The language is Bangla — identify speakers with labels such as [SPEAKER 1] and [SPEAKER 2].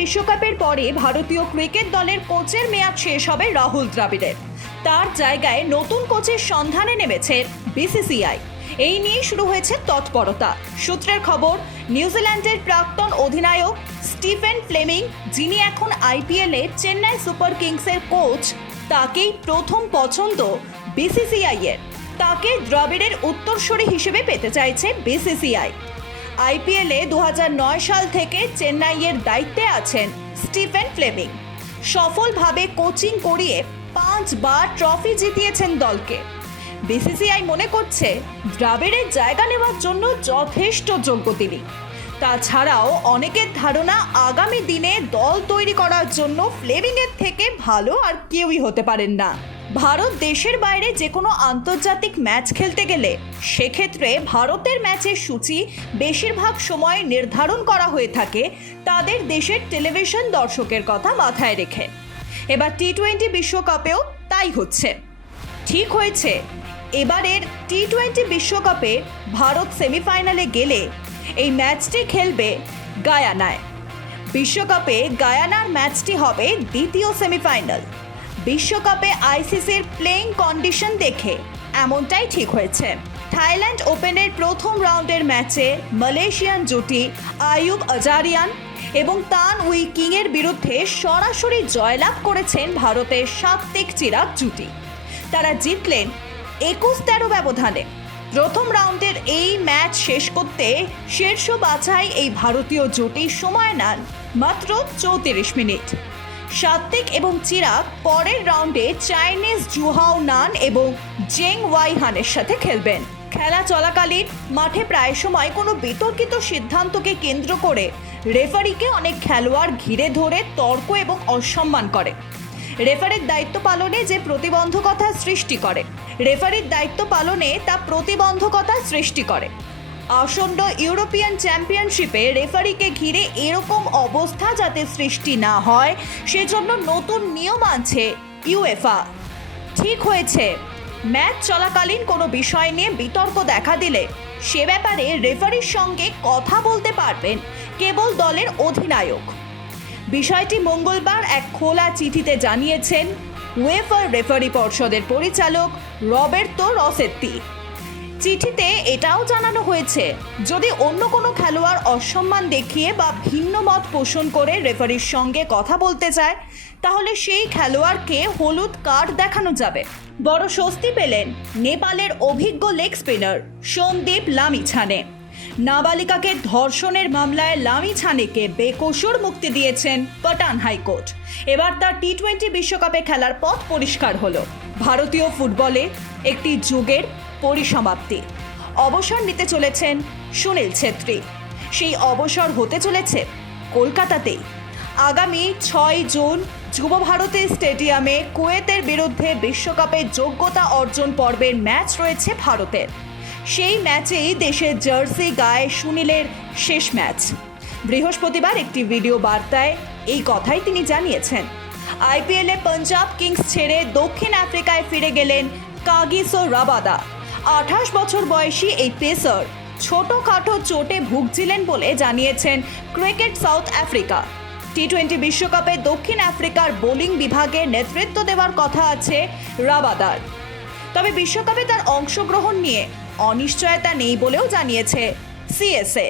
[SPEAKER 1] বিশ্বকাপের পরে ভারতীয় ক্রিকেট দলের কোচের মেয়াদ শেষ হবে রাহুল দ্রাবিড়ের। তার জায়গায় নতুন কোচের সন্ধানে নেমেছে বিসিসিআই। এই নিয়ে শুরু হয়েছে তৎপরতা। সূত্রের খবর, নিউজিল্যান্ডের প্রাক্তন অধিনায়ক স্টিফেন ফ্লেমিং, যিনি এখন আইপিএলে চেন্নাই সুপার কিংসের কোচ, তাকেই প্রথম পছন্দ বিসিসিআই এর তাকে দ্রাবিড়ের উত্তরসূরি হিসেবে পেতে চাইছে বিসিসিআই। আইপিএলে দু হাজার নয় সাল থেকে চেন্নাইয়ের দায়িত্বে আছেন স্টিফেন ফ্লেমিং। সফলভাবে কোচিং করিয়ে পাঁচবার ট্রফি জিতিয়েছেন দলকে। বিসিসিআই মনে করছে, দ্রাবিড়ের জায়গা নেওয়ার জন্য যথেষ্ট যোগ্য তিনি। তাছাড়াও অনেকের ধারণা আগামী দিনে দল তৈরি করার জন্য ফ্লেমিংয়ের থেকে ভালো আর কেউই হতে পারেন না। ভারত দেশের বাইরে যে কোনো আন্তর্জাতিক ম্যাচ খেলতে গেলে সেক্ষেত্রে ভারতের ম্যাচের সূচি বেশিরভাগ সময় নির্ধারণ করা হয়ে থাকে তাদের দেশের টেলিভিশন দর্শকের কথা মাথায় রেখে। এবার টি টোয়েন্টি বিশ্বকাপেও তাই হচ্ছে। ঠিক হয়েছে, এবারের টি টোয়েন্টি বিশ্বকাপে ভারত সেমিফাইনালে গেলে এই ম্যাচটি খেলবে গায়ানায়। বিশ্বকাপে গায়ানার ম্যাচটি হবে দ্বিতীয় সেমিফাইনাল। বিশ্বকাপে আইসিসির প্লেইং কন্ডিশন দেখে। এমনটাই ঠিক হয়েছে। থাইল্যান্ড ওপেনের প্রথম রাউন্ডের ম্যাচে মালয়েশিয়ান জুটি আয়ুব আজারিয়ান এবং তান উই কিংয়ের বিরুদ্ধে সরাসরি জয়লাভ করেছেন ভারতের সাত্বিক চিরাগ জুটি। তারা জিতলেন একুশ তেরো ব্যবধানে। প্রথম রাউন্ডের এই ম্যাচ শেষ করতে শীর্ষ বাছাই এই ভারতীয় জুটি সময় নেন মাত্র চৌত্রিশ মিনিট। সাত্বিক এবং চিরাগ পরের রাউন্ডে চাইনিজ জুহাও নান এবং জেং ওয়াই হানের সাথে খেলবেন। খেলা চলাকালীন মাঠে প্রায় সময় কোনো বিতর্কিত সিদ্ধান্তকে কেন্দ্র করে রেফারিকে অনেক খেলোয়াড় ঘিরে ধরে তর্ক এবং অসম্মান করে। রেফারির দায়িত্ব পালনে যে প্রতিবন্ধকতা সৃষ্টি করে। রেফারির দায়িত্ব পালনে তা প্রতিবন্ধকতা সৃষ্টি করে। আসন্ন ইউরোপিয়ান চ্যাম্পিয়নশিপে রেফারিকে ঘিরে এরকম অবস্থা যাতে সৃষ্টি না হয়, সেজন্য নতুন নিয়ম আনছে ইউএফা ঠিক হয়েছে। ম্যাচ চলাকালীন কোনো বিষয় নিয়ে বিতর্ক দেখা দিলে, সে ব্যাপারে রেফারির সঙ্গে কথা বলতে পারবেন কেবল দলের অধিনায়ক। বিষয়টি মঙ্গলবার এক খোলা চিঠিতে জানিয়েছেন ওয়েফার রেফারি পর্ষদের পরিচালক রবের্তো রসেত্তি। চিঠিতে এটাও জানানো হয়েছে, যদি অন্য কোনো খেলোয়াড় অসম্মান দেখিয়ে বা ভিন্ন মত পোষণ করে রেফারির সঙ্গে কথা বলতে চায়, তাহলে সেই খেলোয়াড়কে হলুদ কার্ড দেখানো যাবে। বড় স্বস্তি পেলেন নেপালের অভিজ্ঞ লেগ স্পিনার সোমদীপ লামিছানে। নাবালিকাকে ধর্ষণের মামলায় লামি ছানেকে বেকসুর মুক্তি দিয়েছেন পটান হাইকোর্ট। এবার তার টি টোয়েন্টি বিশ্বকাপে খেলার পথ পরিষ্কার হলো। ভারতীয় ফুটবলে একটি যুগের পরিসমাপ্তি। অবসর নিতে চলেছেন সুনীল ছেত্রী। সেই অবসর হতে চলেছে কলকাতাতেই। আগামী ছয় জুন যুব ভারতী স্টেডিয়ামে কুয়েতের বিরুদ্ধে বিশ্বকাপের যোগ্যতা অর্জন পর্বের ম্যাচ রয়েছে ভারতের। সেই ম্যাচেই দেশের জার্সি গায়ে সুনীলের শেষ ম্যাচ। বৃহস্পতিবার একটি ভিডিও বার্তায় এই কথাই তিনি জানিয়েছেন। আইপিএলে পাঞ্জাব কিংস ছেড়ে দক্ষিণ আফ্রিকায় ফিরে গেলেন কাগিসো রাবাদা। আঠাশ বছর বয়সী এই পেসার ছোটখাটো চোটে ভুগছিলেন বলে জানিয়েছেন cricket South Africa. T twenty বিশ্বকাপে দক্ষিণ আফ্রিকার বোলিং বিভাগে নেতৃত্ব দেওয়ার কথা আছে রাবাদার। তবে বিশ্বকাপে তার অংশগ্রহণ নিয়ে অনিশ্চয়তা নেই বলেও জানিয়েছে সিএসএ।